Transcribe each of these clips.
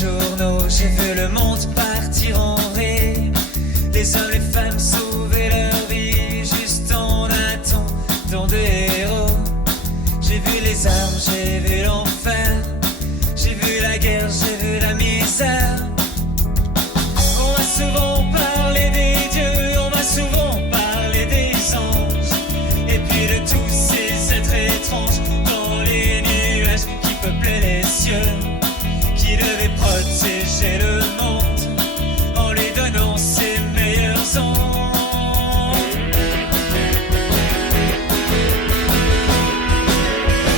journaux, j'ai vu le monde partir en vrille. Les hommes, les femmes sauver leur vie juste en attendant de héros. J'ai vu les armes, j'ai vu l'enfer, j'ai vu la guerre, j'ai vu la misère. On m'a souvent parlé des dieux, on m'a souvent parlé des anges, et puis de tous ces êtres étranges dans les nuages qui peuplaient les cieux, qui devaient protéger le monde en lui donnant ses meilleurs ans.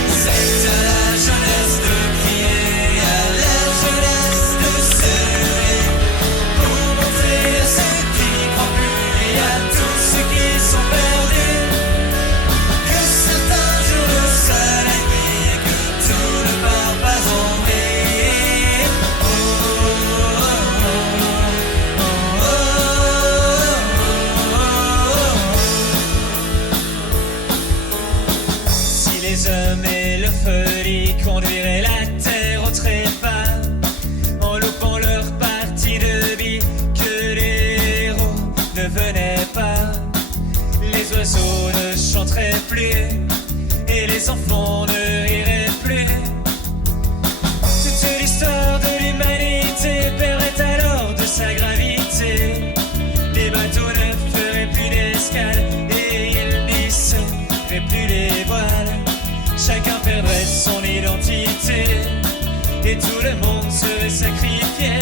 C'est à la jeunesse de crier, à la jeunesse de se lever, pour montrer à ceux qui n'y croient plus et à tous ceux qui sont perdus, que c'est un jour le soleil et que tout ne part pas en vrille. Oh, oh, oh, oh, oh, oh. Si les hommes et leur folie conduiraient la terre au trépas, en loupant leur partie de vie, que les héros ne venaient pas, les oiseaux ne chanteraient plus et les enfants ne riraient plus. Toute l'histoire de l'humanité perdrait alors de sa gravité. Les bateaux ne feraient plus d'escale et ils n'hisseraient plus les voiles. Chacun perdrait son identité et tout le monde serait sacrifié.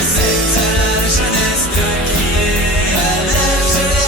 C'est à la jeunesse de crier, à la jeunesse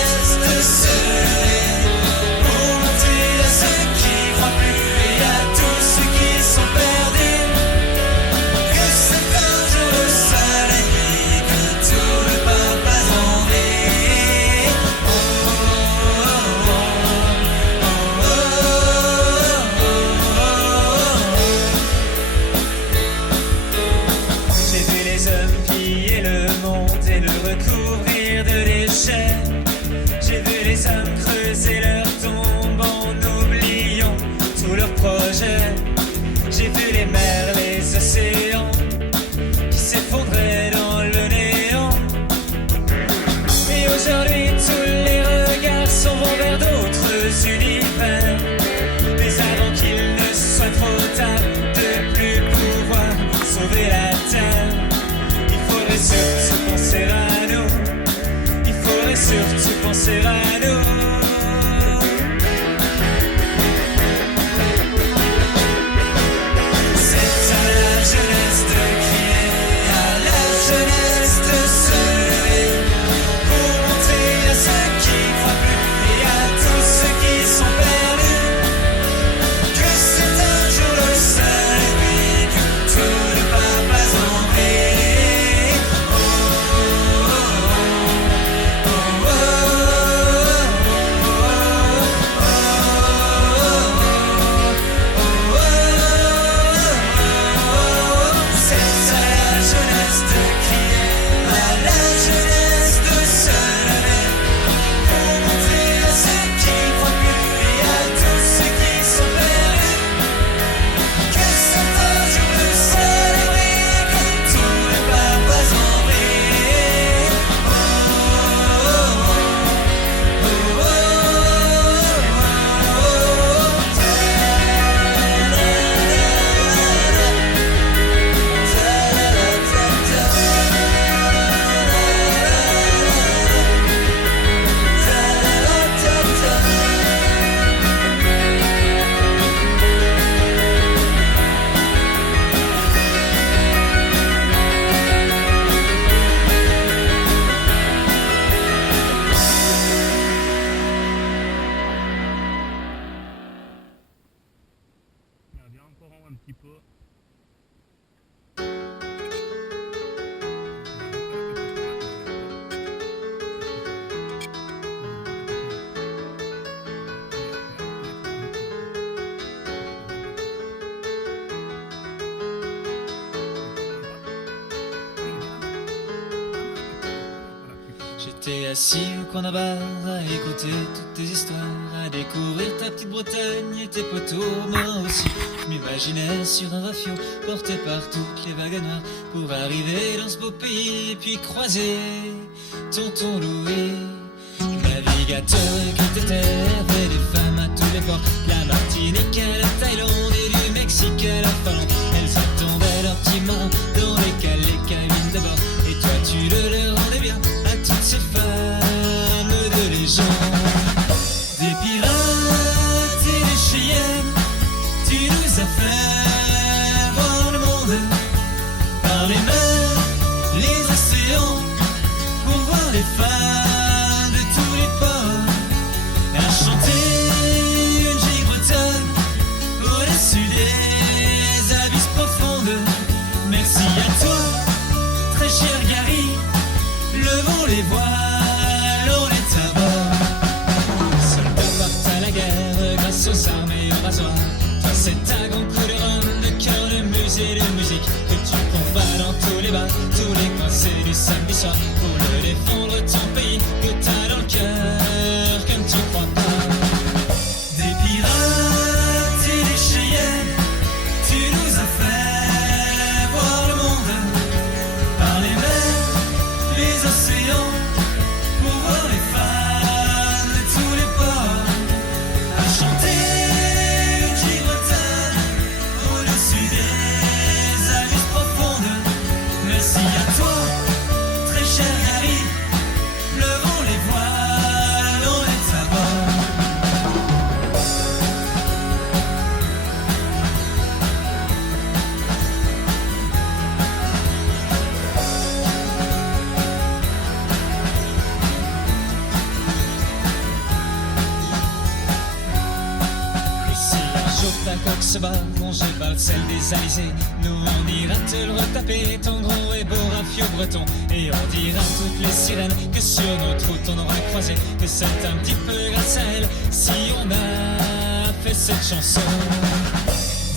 J'étais assis au coin d'un bar à écouter toutes tes histoires, à découvrir ta petite Bretagne et tes poteaux. Moi aussi, je m'imaginais sur un rafio, porté par toutes les vagues noires, pour arriver dans ce beau pays et puis croiser tonton Louis. Navigateur qui t'étais, avait des femmes à tous les ports, la Martinique à la Thaïlande et du Mexique à la Finlande. Elles attendaient leurs petits marins dans les cabines de bord, et toi tu le rendais bien à toutes ces femmes de légende. Des pirates et des chiennes, tu nous as fait voir le monde, par les mers, les océans, pour voir les femmes de tous les ports, à chanter une gigue bretonne au-dessus des abysses profondes. Merci à toi, très cher Gary, levons les voiles, on est à bord. Soldats partent à la guerre grâce aux armes et aux rasoirs. Toi c'est ta grande coup de rhum, de cœur, de musée, de musique, que tu combats dans tous les bars, tous les coins, c'est du samedi soir, pour le défendre ton pays, que t'as dans le cœur, comme tu crois pas. Des pirates et des cheyennes, tu nous as fait voir le monde, par les mers, les océans, pour voir les femmes de tous les ports, à chanter une gigue bretonne au-dessus des abysses profondes. Merci à toi, très cher Gary, levons les voiles, on est à bord. Et si un jour ta coque se bat, congé par celle des alizés, nous on ira te le retaper, ton gros et beau rafio breton. Et on dira à toutes les sirènes que sur notre route on aura croisé, que c'est un petit peu grâce à elle si on a fait cette chanson.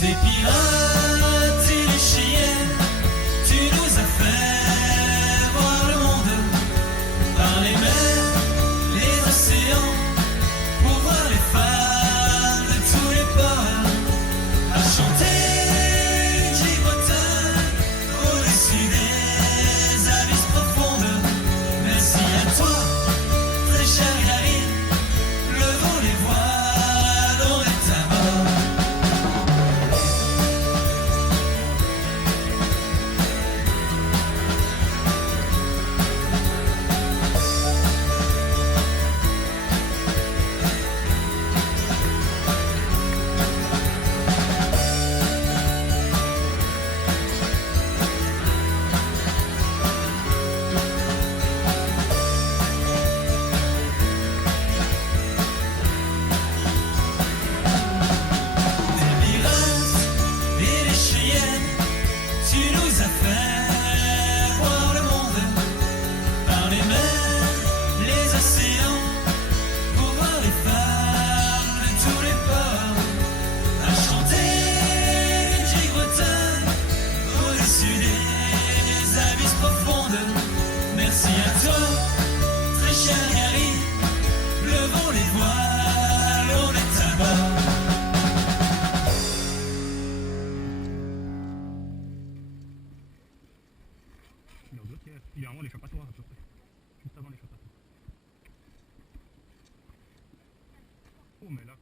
Des pirates et des chiennes, tu nous as fait voir le monde, par les mers, les océans, pour voir les femmes de tous les ports, à chanter une gigue bretonne au-dessus des abysses profondes. Merci à toi, très cher Gary, levons les voiles, on est à bord. Des pirates et des chiennes, tu nous as fait voir le monde, par les mers, les océans, pour voir les femmes de tous les ports, à chanter une gigue bretonne au-dessus des abysses profondes. Merci à toi, très cher Gary, levons les voiles, on est à bord. Il est vraiment l'échappatoire à peu près. Juste avant l'échappatoire. Oh mais là